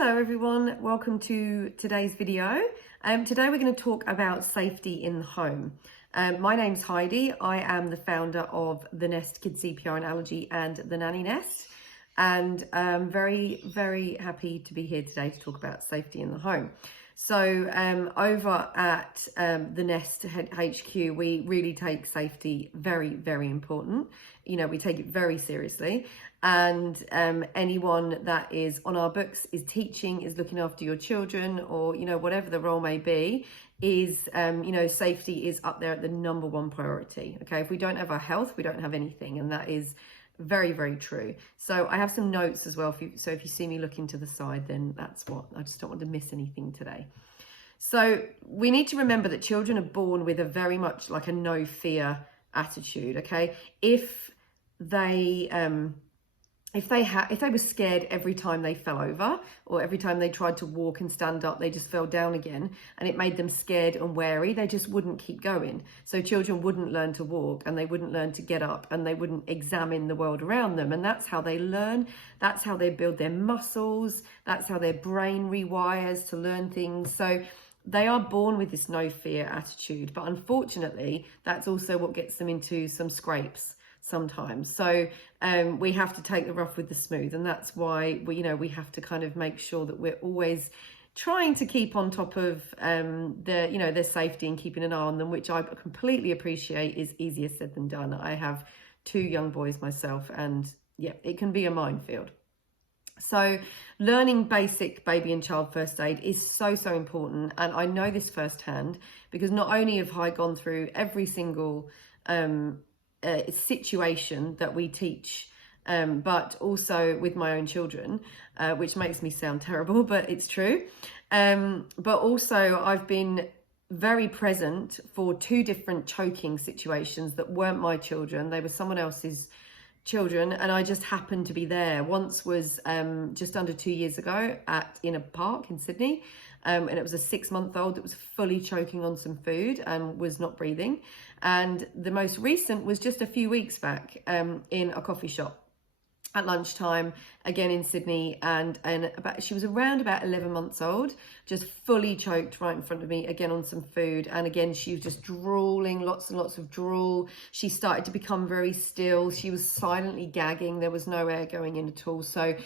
Hello everyone, welcome to today's video. Today we're going to talk about safety in the home. My name's Heidi. I am the founder of the Nest Kids CPR and Allergy and the Nanny Nest, and I'm very, very happy to be here today to talk about safety in the home. So over at the Nest HQ, we really take safety very, very important. You know, we take it very seriously, and anyone that is on our books, is teaching, is looking after your children, or, you know, whatever the role may be, is, you know, safety is up there at the #1 priority. Okay, if we don't have our health, we don't have anything, and that is very, very true. So I have some notes as well. If you see me looking to the side, then that's what, I just don't want to miss anything today. So we need to remember that children are born with a very much like a no fear attitude. Okay, if they were scared every time they fell over, or every time they tried to walk and stand up, they just fell down again, and it made them scared and wary, they just wouldn't keep going. So children wouldn't learn to walk, and they wouldn't learn to get up, and they wouldn't examine the world around them. And that's how they learn. That's how they build their muscles. That's how their brain rewires to learn things. So they are born with this no fear attitude, but unfortunately, that's also what gets them into some scrapes sometimes. So we have to take the rough with the smooth, and that's why we have to kind of make sure that we're always trying to keep on top of their safety and keeping an eye on them, which I completely appreciate is easier said than done. I have 2 young boys myself, and yeah, it can be a minefield. So learning basic baby and child first aid is so important, and I know this firsthand because not only have I gone through every single situation that we teach, but also with my own children, which makes me sound terrible, but it's true. But also I've been very present for 2 different choking situations that weren't my children. They were someone else's children, and I just happened to be there. Once was just under 2 years ago in a park in Sydney, and it was a 6-month-old that was fully choking on some food and was not breathing. And the most recent was just a few weeks back in a coffee shop at lunchtime, again in Sydney, and she was around about 11 months old, just fully choked right in front of me, again on some food. And again, she was just drooling, lots and lots of drool. She started to become very still. She was silently gagging. There was no air going in at all. So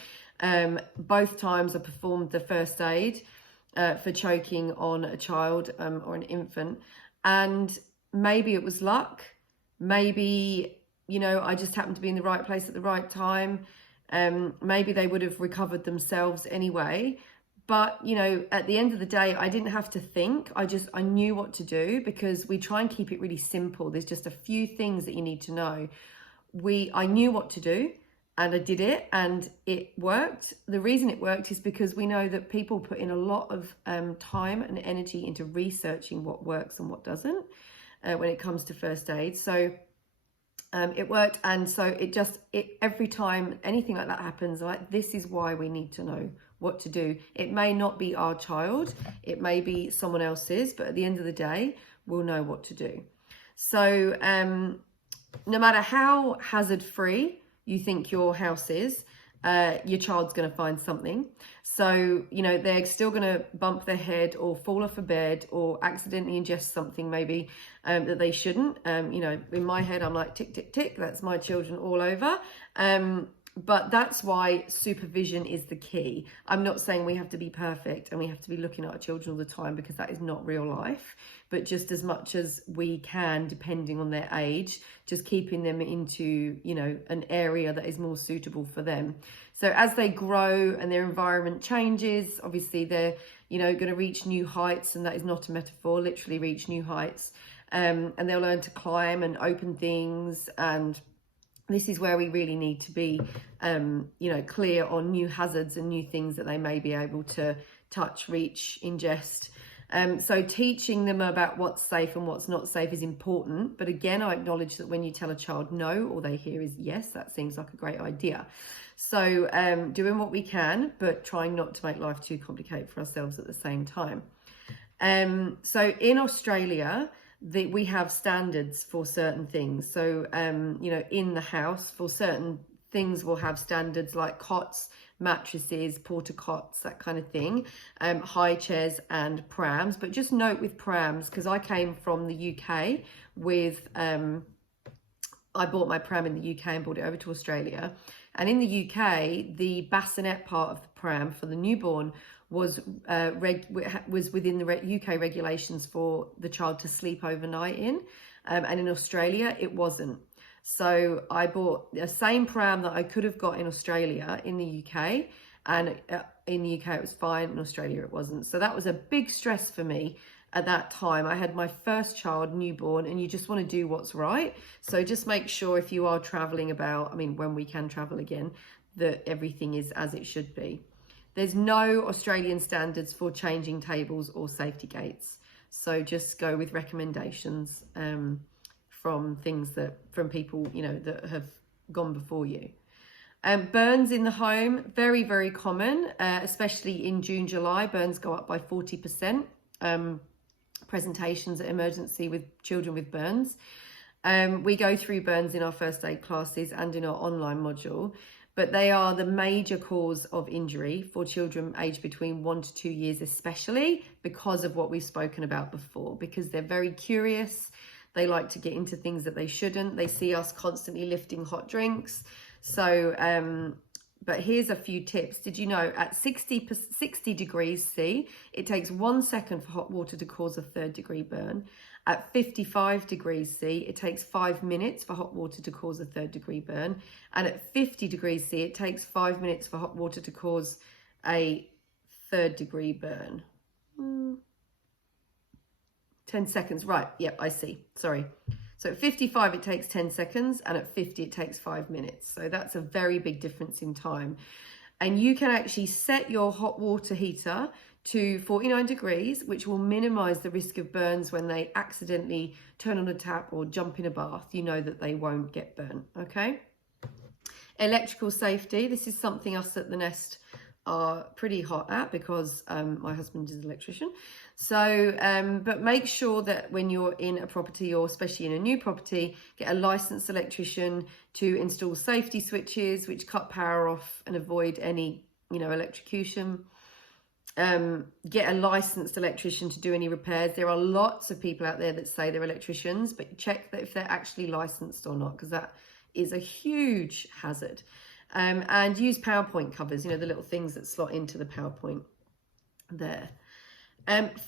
both times I performed the first aid for choking on a child or an infant. And maybe it was luck, maybe, you know, I just happened to be in the right place at the right time. Maybe they would have recovered themselves anyway. But, you know, at the end of the day, I didn't have to think. I knew what to do, because we try and keep it really simple. There's just a few things that you need to know. I knew what to do, and I did it, and it worked. The reason it worked is because we know that people put in a lot of time and energy into researching what works and what doesn't when it comes to first aid. So it worked, and so every time anything like that happens, like, this is why we need to know what to do. It may not be our child, it may be someone else's, but at the end of the day, we'll know what to do. So no matter how hazard free you think your house is, your child's going to find something. So, you know, they're still going to bump their head or fall off a bed or accidentally ingest something maybe that they shouldn't. You know, in my head, I'm like, tick, tick, tick, that's my children all over. But that's why supervision is the key. I'm not saying we have to be perfect and we have to be looking at our children all the time, because that is not real life. But just as much as we can, depending on their age, just keeping them into, you know, an area that is more suitable for them. So as they grow and their environment changes, obviously they're, you know, going to reach new heights, and that is not a metaphor, literally reach new heights. And they'll learn to climb and open things, and this is where we really need to be, you know, clear on new hazards and new things that they may be able to touch, reach, ingest. So teaching them about what's safe and what's not safe is important. But again, I acknowledge that when you tell a child no, all they hear is yes, that seems like a great idea. So doing what we can, but trying not to make life too complicated for ourselves at the same time. So in Australia, we have standards for certain things. So, you know, in the house for certain things will have standards like cots, mattresses, porta cots, that kind of thing, high chairs and prams. But just note with prams, because I came from the UK with, I bought my pram in the UK and brought it over to Australia. And in the UK, the bassinet part of the pram for the newborn was within the UK regulations for the child to sleep overnight in. And in Australia, it wasn't. So I bought the same pram that I could have got in Australia in the UK. And in the UK, it was fine. In Australia, it wasn't. So that was a big stress for me at that time. I had my first child, newborn, and you just want to do what's right. So just make sure if you are traveling about, I mean, when we can travel again, that everything is as it should be. There's no Australian standards for changing tables or safety gates. So just go with recommendations from people, you know, that have gone before you. Burns in the home, very, very common, especially in June, July. Burns go up by 40%. Presentations at emergency with children with burns. We go through burns in our first aid classes and in our online module, but they are the major cause of injury for children aged between 1 to 2 years, especially because of what we've spoken about before, because they're very curious. They like to get into things that they shouldn't. They see us constantly lifting hot drinks. So, but here's a few tips. Did you know at 60 degrees C, it takes 1 second for hot water to cause a 3rd degree burn. At 55 degrees C, it takes 5 minutes for hot water to cause a 3rd degree burn. And at 50 degrees C, it takes 5 minutes for hot water to cause a 3rd degree burn. 10 seconds, right, yep, I see, sorry. So at 55, it takes 10 seconds, and at 50, it takes 5 minutes. So that's a very big difference in time. And you can actually set your hot water heater to 49 degrees, which will minimize the risk of burns when they accidentally turn on a tap or jump in a bath. You know that they won't get burnt, okay? Electrical safety. This is something us at the Nest are pretty hot at because my husband is an electrician. So, but make sure that when you're in a property, or especially in a new property, get a licensed electrician to install safety switches which cut power off and avoid any, you know, electrocution. Get a licensed electrician to do any repairs. There are lots of people out there that say they're electricians, but check that if they're actually licensed or not, because that is a huge hazard. And use PowerPoint covers, you know, the little things that slot into the PowerPoint there.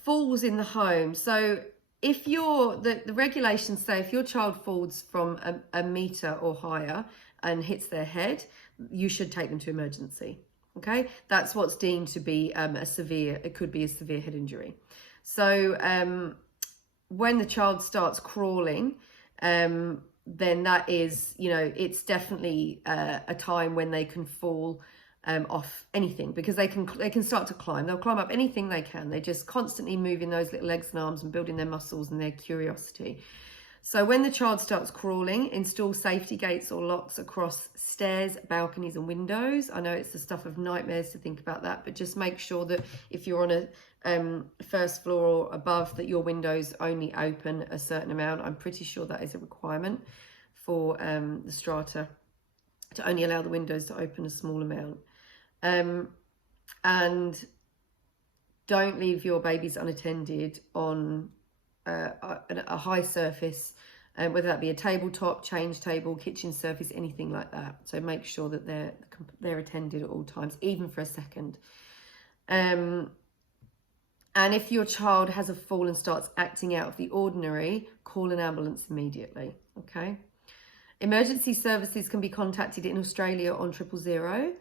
Falls in the home. So if the regulations say if your child falls from a meter or higher and hits their head, you should take them to emergency. Okay, that's what's deemed to be it could be a severe head injury. So when the child starts crawling, then that is, you know, it's definitely a time when they can fall off anything, because they can start to climb. They'll climb up anything they can. They're just constantly moving those little legs and arms and building their muscles and their curiosity. So when the child starts crawling, install safety gates or locks across stairs, balconies and windows. I know it's the stuff of nightmares to think about that, but just make sure that if you're on a first floor or above, that your windows only open a certain amount. I'm pretty sure that is a requirement for the strata, to only allow the windows to open a small amount. And don't leave your babies unattended on a high surface, whether that be a tabletop, change table, kitchen surface, anything like that. So make sure that they're attended at all times, even for a second. And if your child has a fall and starts acting out of the ordinary, call an ambulance immediately, okay? Emergency services can be contacted in Australia on 000,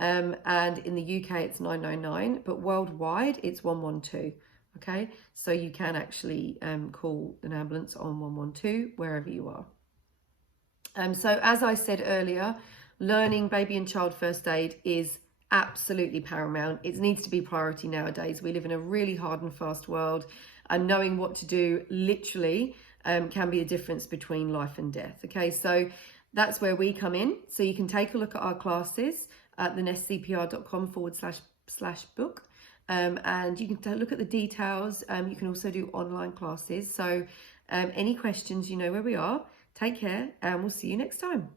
and in the UK it's 999, but worldwide it's 112. Okay, so you can actually call an ambulance on 112 wherever you are. So as I said earlier, learning baby and child first aid is absolutely paramount. It needs to be priority nowadays. We live in a really hard and fast world, and knowing what to do literally can be a difference between life and death. Okay, so that's where we come in. So you can take a look at our classes at thenestcpr.com/book. And you can look at the details. You can also do online classes. So any questions, you know where we are. Take care, and we'll see you next time.